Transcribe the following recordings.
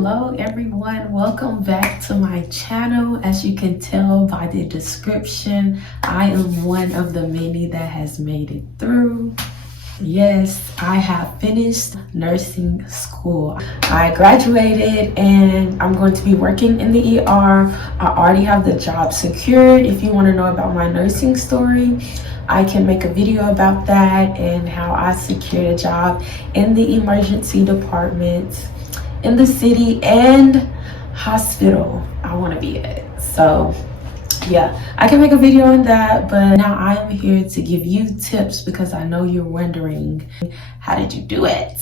Hello everyone, welcome back to my channel. As you can tell by the description, I am one of the many that has made it through. Yes, I have finished nursing school. I graduated and I'm going to be working in the ER. I already have the job secured. If you want to know about my nursing story, I can make a video about that and how I secured a job in the emergency department in the city and hospital I want to be at. So yeah, I can make a video on that, but now I am here to give you tips because I know you're wondering, how did you do it?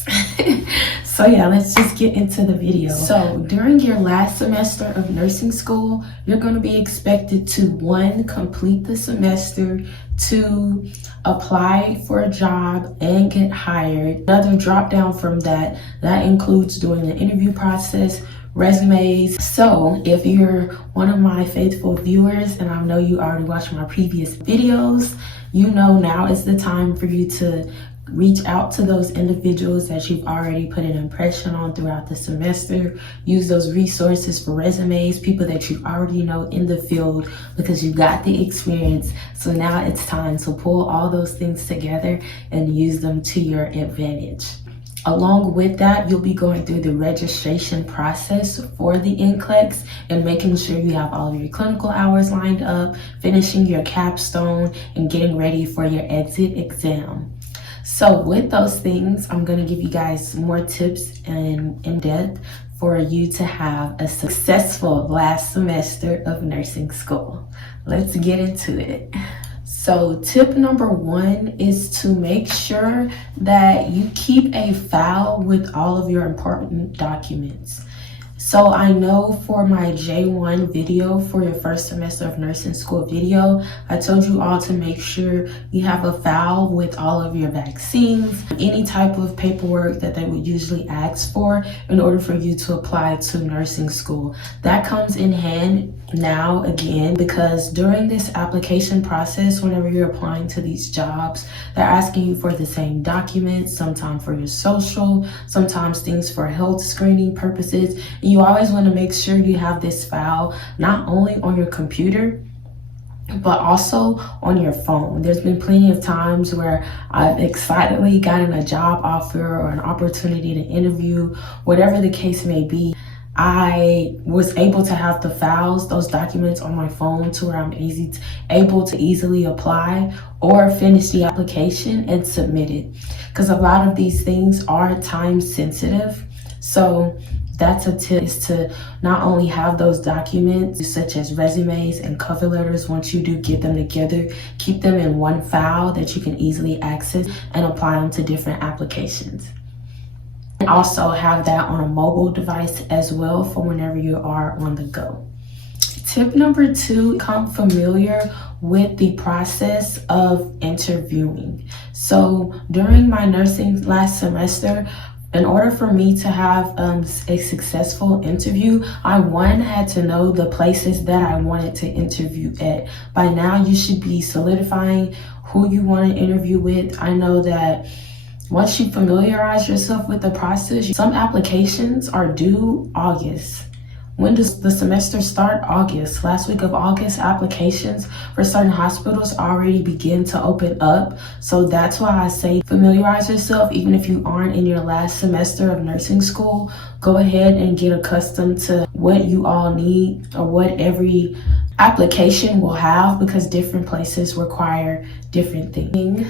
So yeah, let's just get into the video. So during your last semester of nursing school, you're going to be expected to 1, complete the semester, 2, apply for a job and get hired. Another drop down from that includes doing the interview process, resumes. So if you're one of my faithful viewers, and I know you already watched my previous videos, you know now is the time for you to reach out to those individuals that you've already put an impression on throughout the semester. Use those resources for resumes, people that you already know in the field because you got the experience. So now it's time to pull all those things together and use them to your advantage. Along with that, you'll be going through the registration process for the NCLEX and making sure you have all of your clinical hours lined up, finishing your capstone, and getting ready for your exit exam. So with those things, I'm going to give you guys more tips and in depth for you to have a successful last semester of nursing school. Let's get into it. So tip number 1 is to make sure that you keep a file with all of your important documents. So I know for my J1 video for your first semester of nursing school video, I told you all to make sure you have a file with all of your vaccines, any type of paperwork that they would usually ask for in order for you to apply to nursing school. That comes in hand now again because during this application process, whenever you're applying to these jobs, they're asking you for the same documents, sometimes for your social, sometimes things for health screening purposes. You always want to make sure you have this file not only on your computer but also on your phone. There's been plenty of times where I've excitedly gotten a job offer or an opportunity to interview, whatever the case may be. I was able to have the files, those documents on my phone to where I'm able to easily apply or finish the application and submit it. Because a lot of these things are time sensitive. So that's a tip, is to not only have those documents such as resumes and cover letters. Once you do get them together, keep them in one file that you can easily access and apply them to different applications. Also have that on a mobile device as well for whenever you are on the go. Tip number 2, become familiar with the process of interviewing. So during my nursing last semester, in order for me to have a successful interview, I had to know the places that I wanted to interview at. By now, you should be solidifying who you want to interview with. I know that once you familiarize yourself with the process, some applications are due August. When does the semester start? August. Last week of August, applications for certain hospitals already begin to open up. So that's why I say familiarize yourself. Even if you aren't in your last semester of nursing school, go ahead and get accustomed to what you all need or what every application will have, because different places require different things.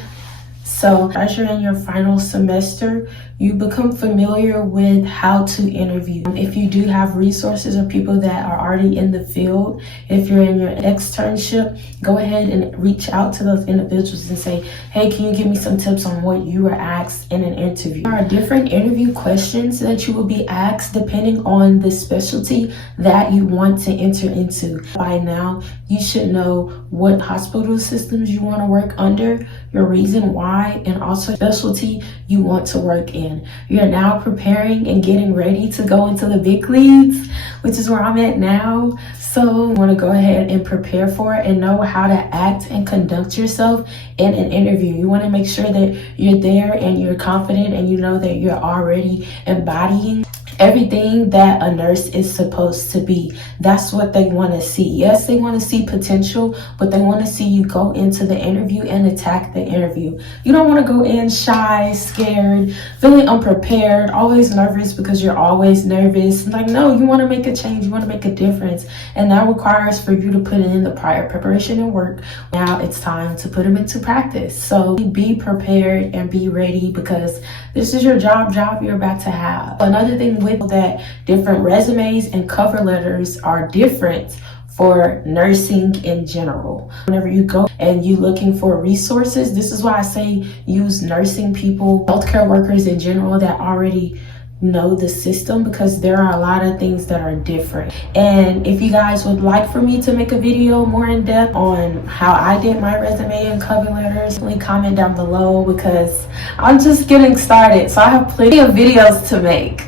So as you're in your final semester, you become familiar with how to interview. If you do have resources or people that are already in the field, if you're in your externship, go ahead and reach out to those individuals and say, hey, can you give me some tips on what you were asked in an interview? There are different interview questions that you will be asked depending on the specialty that you want to enter into. By now, you should know what hospital systems you want to work under, your reason why, and also specialty you want to work in. You're now preparing and getting ready to go into the big leagues, which is where I'm at now. So you want to go ahead and prepare for it and know how to act and conduct yourself in an interview. You want to make sure that you're there and you're confident and you know that you're already embodying everything that a nurse is supposed to be. That's what they want to see. Yes, they want to see potential, but they want to see you go into the interview and attack the interview. You don't want to go in shy, scared, feeling unprepared, always nervous because you're always nervous. Like, no, you want to make a change, you want to make a difference, and that requires for you to put in the prior preparation and work. Now it's time to put them into practice. So be prepared and be ready, because this is your job you're about to have. Another thing with that, different resumes and cover letters are different for nursing in general. Whenever you go and you're looking for resources, this is why I say use nursing people, healthcare workers in general that already know the system, because there are a lot of things that are different. And if you guys would like for me to make a video more in depth on how I did my resume and cover letters, please comment down below, because I'm just getting started, so I have plenty of videos to make.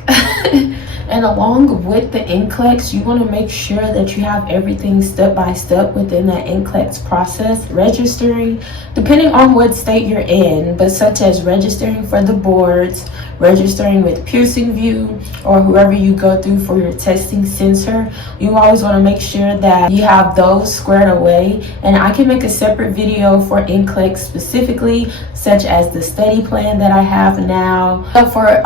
And along with the NCLEX, you want to make sure that you have everything step by step within that NCLEX process. Registering, depending on what state you're in, but such as registering for the boards, registering with Piercing View, or whoever you go through for your testing center, you always want to make sure that you have those squared away. And I can make a separate video for NCLEX specifically, such as the study plan that I have now. But for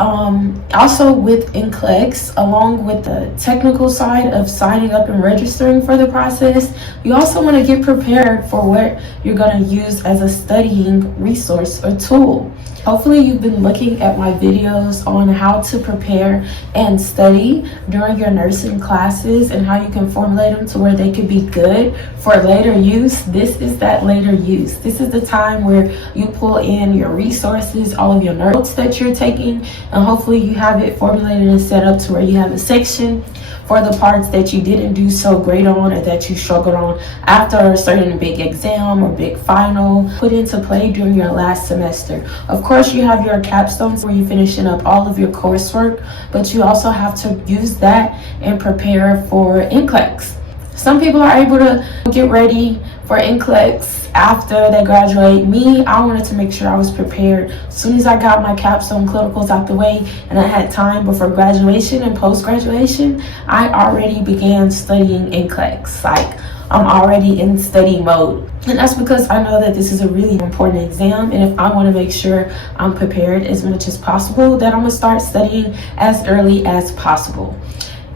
also with NCLEX, along with the technical side of signing up and registering for the process, you also want to get prepared for what you're going to use as a studying resource or tool. Hopefully you've been looking at my videos on how to prepare and study during your nursing classes and how you can formulate them to where they could be good for later use. This is that later use. This is the time where you pull in your resources, all of your notes that you're taking, and hopefully you have it formulated and set up to where you have a section for the parts that you didn't do so great on or that you struggled on after a certain big exam or big final, put into play during your last semester. Of course, you have your capstones where you're finishing up all of your coursework, but you also have to use that and prepare for NCLEX. Some people are able to get ready for NCLEX after they graduate. Me, I wanted to make sure I was prepared. As soon as I got my capstone clinicals out the way and I had time before graduation and post-graduation, I already began studying NCLEX. Like, I'm already in study mode. And that's because I know that this is a really important exam, and if I want to make sure I'm prepared as much as possible, then I'm going to start studying as early as possible.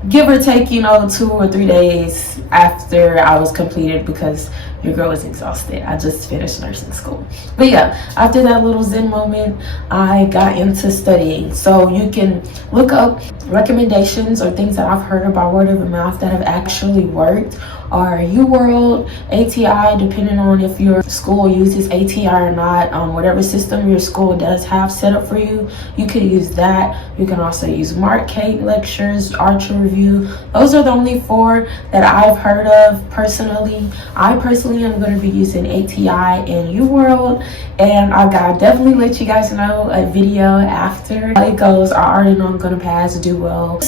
Give or take, 2 or 3 days after I was completed, because your girl is exhausted. I just finished nursing school. But yeah, after that little zen moment, I got into studying. So you can look up recommendations or things that I've heard about word of mouth that have actually worked, or UWorld, ATI, depending on if your school uses ATI or not. Whatever system your school does have set up for you, you can use that. You can also use Markate lectures, Archer Review. Those are the only 4 that I've heard of personally. I personally am going to be using ATI and UWorld, and I gotta definitely let you guys know a video after it goes. I already know I'm going to pass, do well.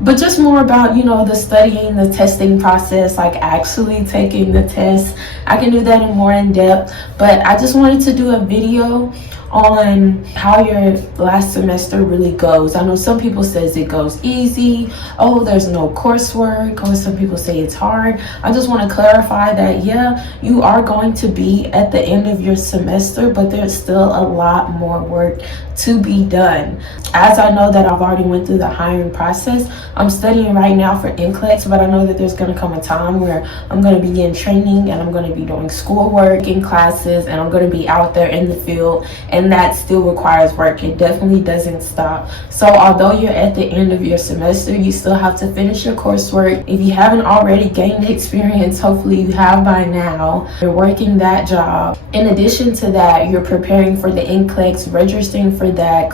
But just more about, the studying, the testing process, like actually taking the test. I can do that in more in depth, but I just wanted to do a video on how your last semester really goes. I know some people says it goes easy, oh, there's no coursework, or some people say it's hard. I just want to clarify that, yeah, you are going to be at the end of your semester, but there's still a lot more work to be done. As I know that I've already went through the hiring process, I'm studying right now for NCLEX, but I know that there's going to come a time where I'm going to be in training and I'm going to be doing schoolwork in classes, and I'm going to be out there in the field, and that still requires work. It definitely doesn't stop. So although you're at the end of your semester, you still have to finish your coursework. If you haven't already gained experience, hopefully you have by now, you're working that job. In addition to that, you're preparing for the NCLEX, registering for that,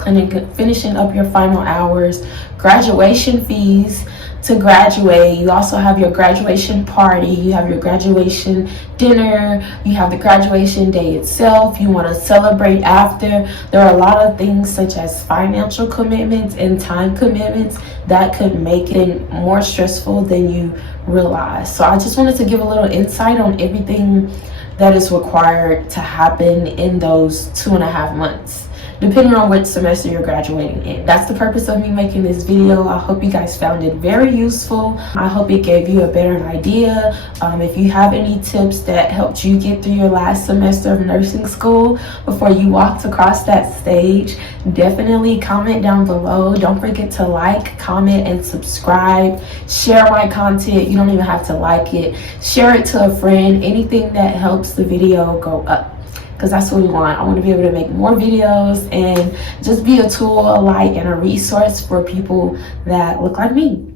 finishing up your final hours, graduation fees to graduate. You also have your graduation party, you have your graduation dinner, you have the graduation day itself. You want to celebrate after. There are a lot of things such as financial commitments and time commitments that could make it more stressful than you realize. So I just wanted to give a little insight on everything that is required to happen in those 2.5 months. depending on which semester you're graduating in. That's the purpose of me making this video. I hope you guys found it very useful. I hope it gave you a better idea. If you have any tips that helped you get through your last semester of nursing school before you walked across that stage, definitely comment down below. Don't forget to like, comment, and subscribe. Share my content. You don't even have to like it. Share it to a friend. Anything that helps the video go up, because that's what we want. I want to be able to make more videos and just be a tool, a light, and a resource for people that look like me.